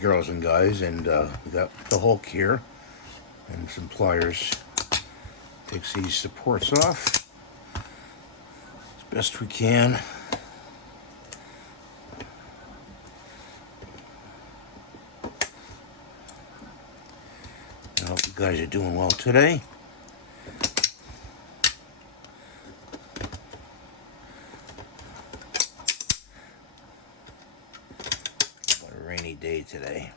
Girls and guys, and we got the Hulk here and some pliers. Takes these supports off as best we can. I hope you guys are doing well today. What a rainy day today.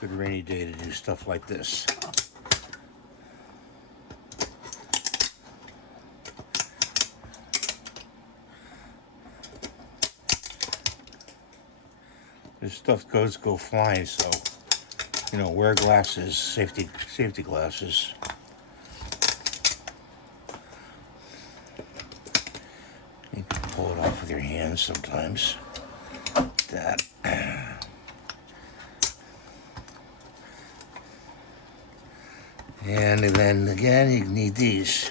Good rainy day to do stuff like this. This stuff go flying, so wear glasses, safety glasses. You can pull it off with your hands sometimes. That. And then again, you need these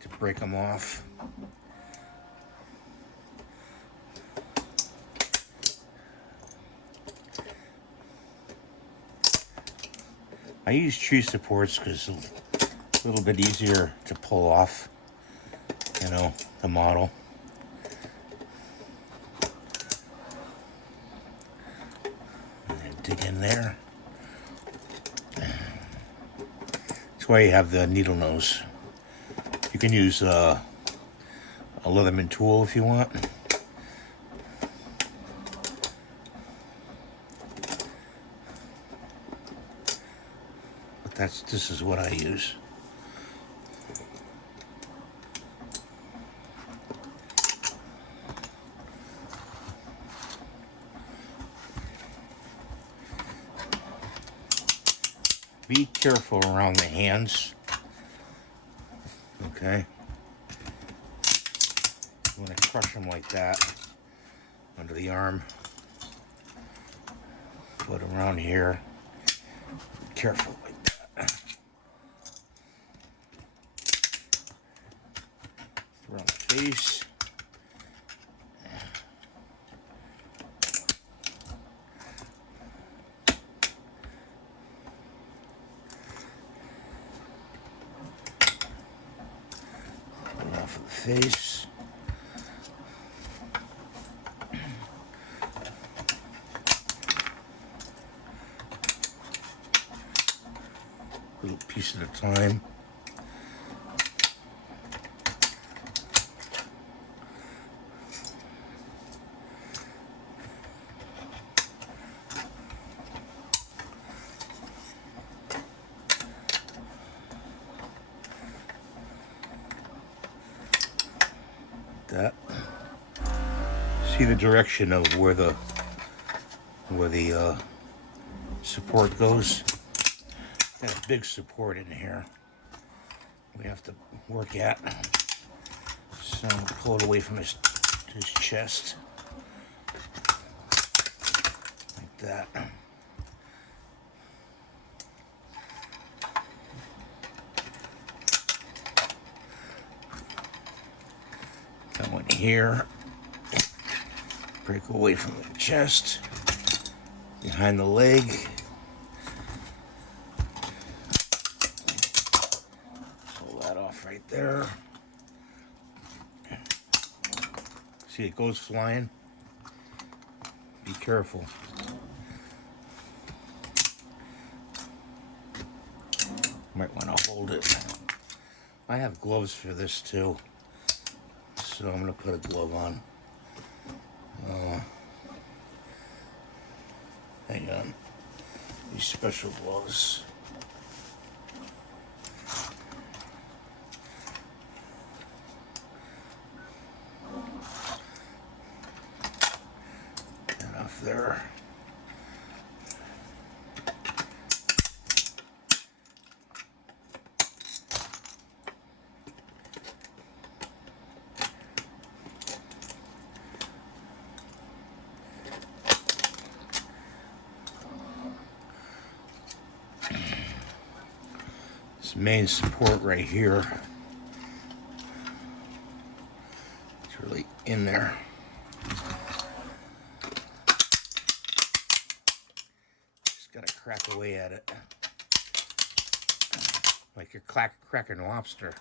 to break them off. I use tree supports because it's a little bit easier to pull off, the model. Dig in there. That's why you have the needle nose. You can use a Leatherman tool if you want. But this is what I use. Be careful around the hands, okay? You want to crush them like that under the arm. Put them around here. Be careful like that. Around the face. Off of the face. Little piece at a time. That. See the direction of where the support goes. Got a big support in here we have to work at. So pull it away from his chest like that. Go in here, break away from the chest, behind the leg. Pull that off right there. See, it goes flying. Be careful. Might want to hold it. I have gloves for this too. So I'm going to put a glove on. Hang on. These special gloves. Get off there. Main support right here. It's really in there. crack away at it. Like you're cracking lobster.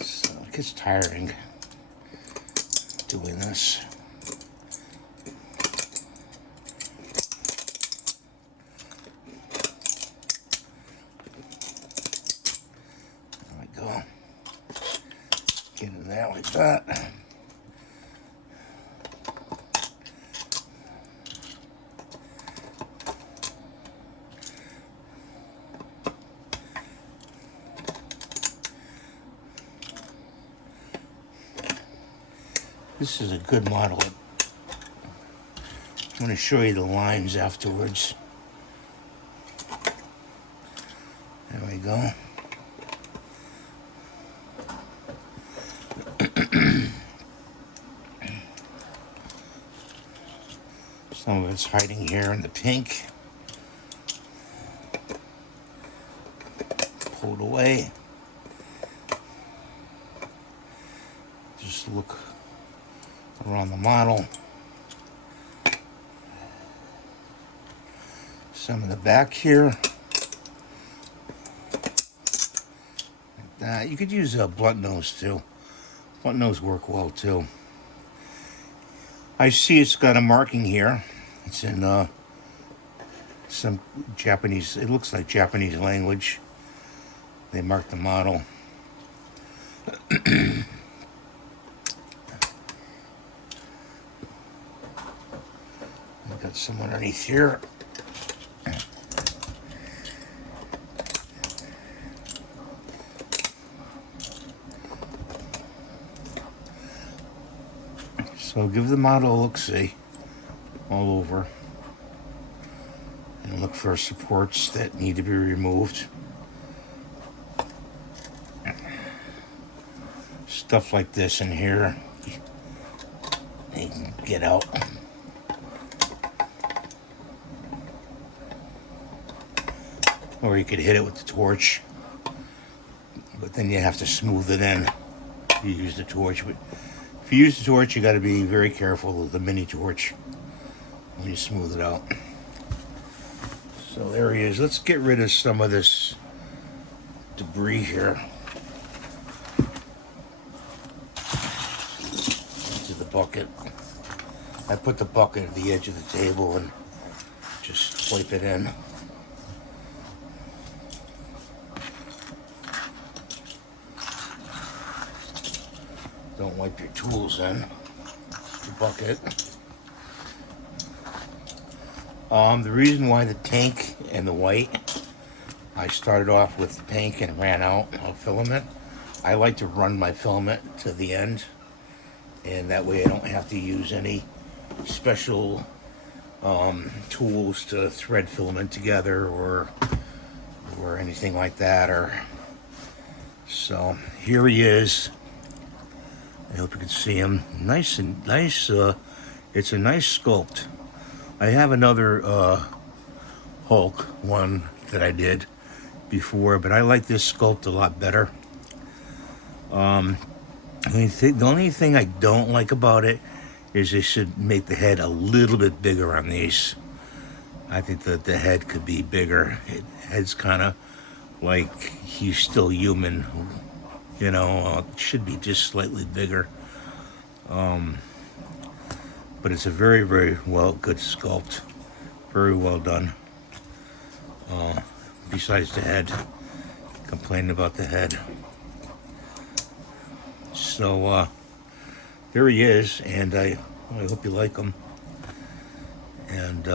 So it gets tiring doing this. There we go. Get in there like that. This is a good model. I'm going to show you the lines afterwards. There we go. Some of it's hiding here in the pink. Pulled away. Just look around the model. Some in the back here. Like that. You could use a blunt nose too. Blunt nose work well too. I see it's got a marking here. It's in some Japanese, it looks like Japanese language. They marked the model. Got some underneath here. So give the model a look-see all over. And look for supports that need to be removed. Stuff like this in here, you can get out. Or you could hit it with the torch, but then you have to smooth it in. You use the torch, but if you use the torch, you got to be very careful with the mini torch when you smooth it out. So there he is. Let's get rid of some of this debris here. Into the bucket. I put the bucket at the edge of the table and just wipe it in. Don't wipe your tools in. The bucket. The reason why the tank and the white, I started off with the tank and ran out of filament. I like to run my filament to the end, and that way I don't have to use any special tools to thread filament together or anything like that. So here he is. I hope you can see him. Nice. It's a nice sculpt. I have another Hulk one that I did before, but I like this sculpt a lot better. The only thing I don't like about it is they should make the head a little bit bigger on these. I think that the head could be bigger. Head's kind of like he's still human. You know, it should be just slightly bigger. But it's a very, very good sculpt. Very well done. Besides the head. Complaining about the head. So, there he is, and I hope you like him. And,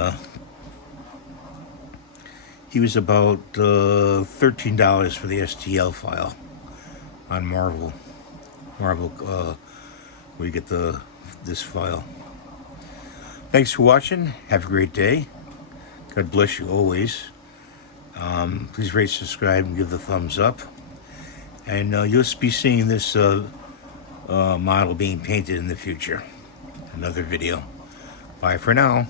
he was about $13 for the STL file on Marvel, where you get this file. Thanks for watching. Have a great day. God bless you always. Please rate, subscribe, and give the thumbs up. And you'll be seeing this model being painted in the future. Another video. Bye for now.